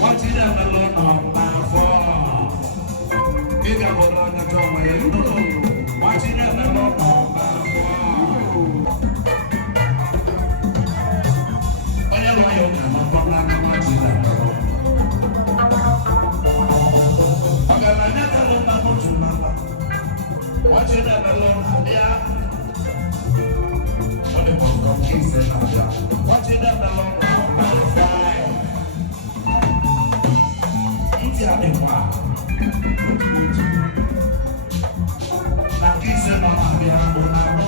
Watching them alone, ti a de wa. Na kise no ma bia o na no.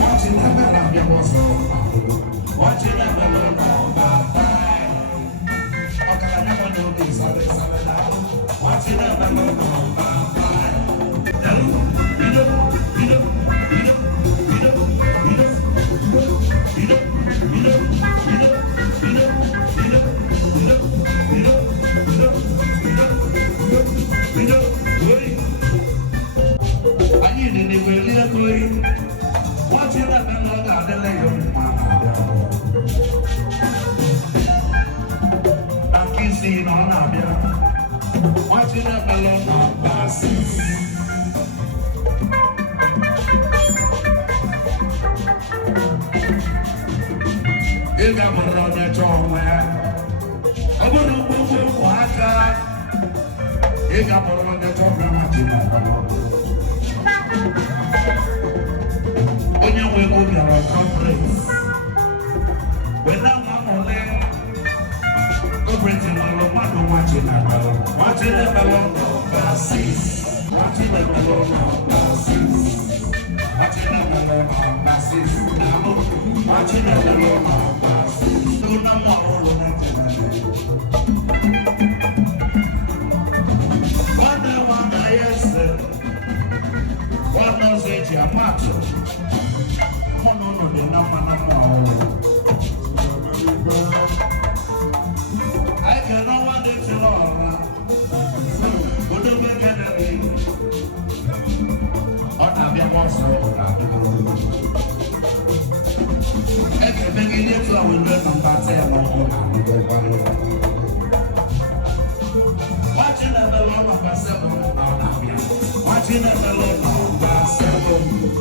What in the bella bia was so. What in the bella no baba. Okay, I never know this. What in the bella no baba. Watching up alone on passes. You got my road that you're where I wouldn't move water. You got my road that you're watching up. When you will go to your conference, when I'm on there, go bring watching the balloon of passes. Watching the balloon of passes. Watching the balloon of passes. Watching the balloon of passes. Do not more on one yes. What does it matter? No, the number. I cannot want it to Lord. Would you make it? Or have you also? If you make it, I will learn from that. Watching the balloon of a seven. Watching the balloon of a seven.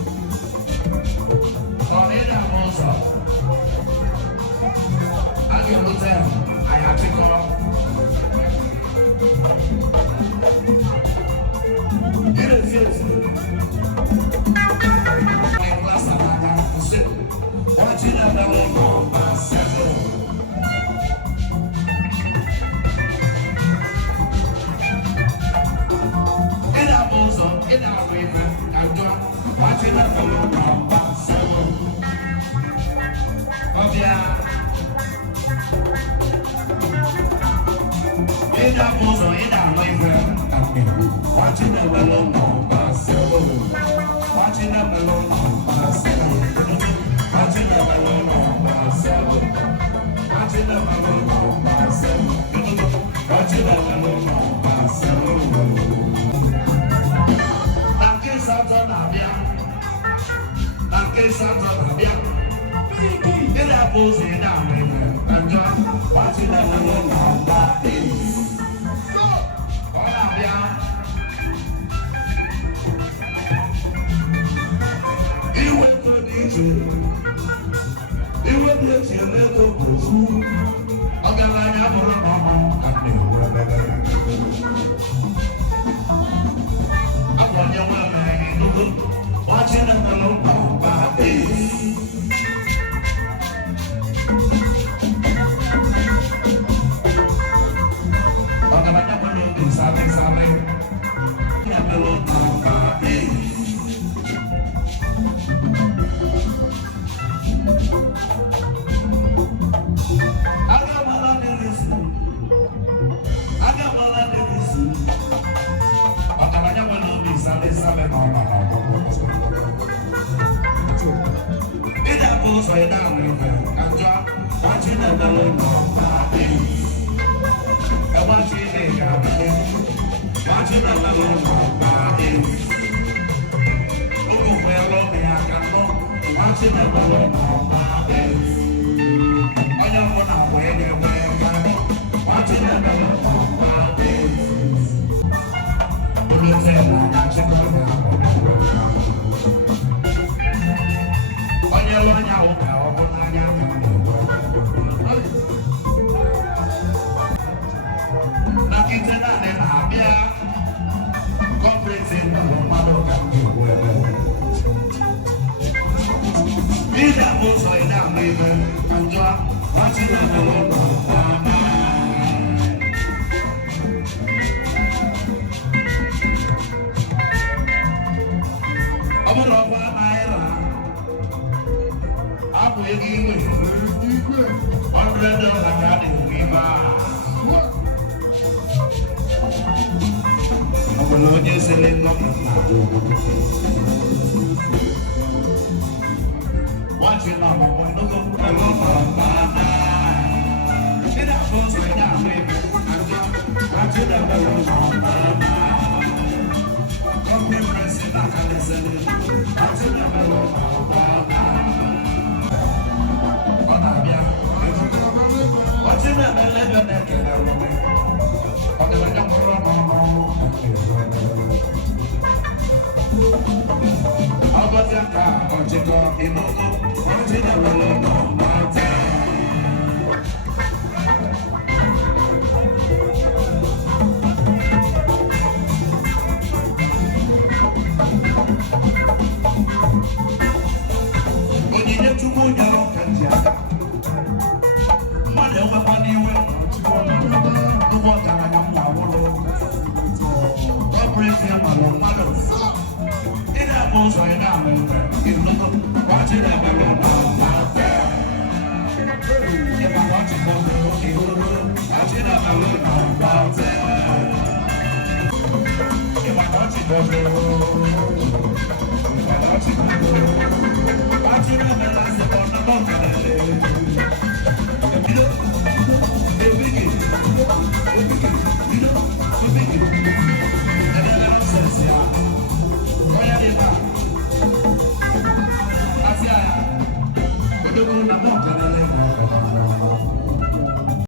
Or in a monster. I can tell. I have to go. Yes. My class I sit. Watching the balloon of a seven. In a bosom, in a river, I'm done. Watching the balloon of a seven. Oh yeah. In a bosom, in a river, watching the balloon of a seven. Watching the balloon of a seven. Watching the balloon of a seven. Watching the balloon of a seven. Watching the balloon of a seven. Nanke Santo Nabia. Nanke Santo Nabia. In a bosom, in a river, watching the balloon of a seven. Watching the balloon of my days. Watching the balloon of my days. Watching the balloon of my days. Oh, well, I can go. Watching the balloon of my days. I don't want to wear the way. Watching the balloon of my days. You tell me, I'm watching the balloon of my days. On your line, I will go. Vida, Onye sele ngọma watching my mom no go mama she da go say na me watching the mama come me press na can say watching the mama ona bia watching the lebe na ke na me ona la jam ro mama Abazaka, Ochiko, Inogo, Ochina, Mountain. When you get to move your own country, money over money, the water and your mother. Operation, my mother. Most right now, you look up, watch it at my room out there. If I watch it, you watch it at my room out there. If I watch it, watch it at my last upon the balcony. You know, the biggie.